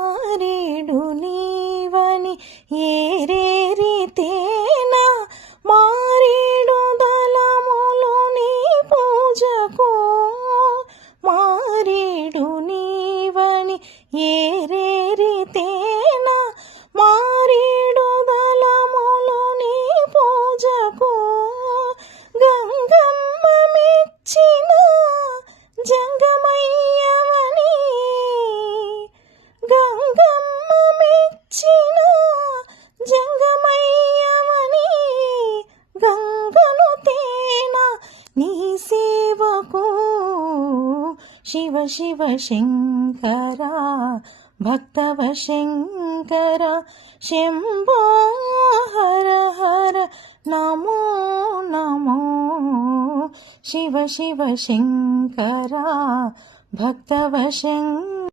మారేడు నీవని ఏరేరితేనా మారేడు దళములు నీ పూజకు మారేడు నీవని ఏరేరితేనా మారేడు దళములు నీ పూజకు గంగమ్మ మెచ్చిన జంగమయ్యవని గంగమ్మ మెచ్చిన జంగమయ్యవని గంగను తేన నీ సేవకు శివ శివ శంకర భక్తవ శంకర శంభో హర హర నమో నమో శివ శివ శంకర భక్తవ శంకర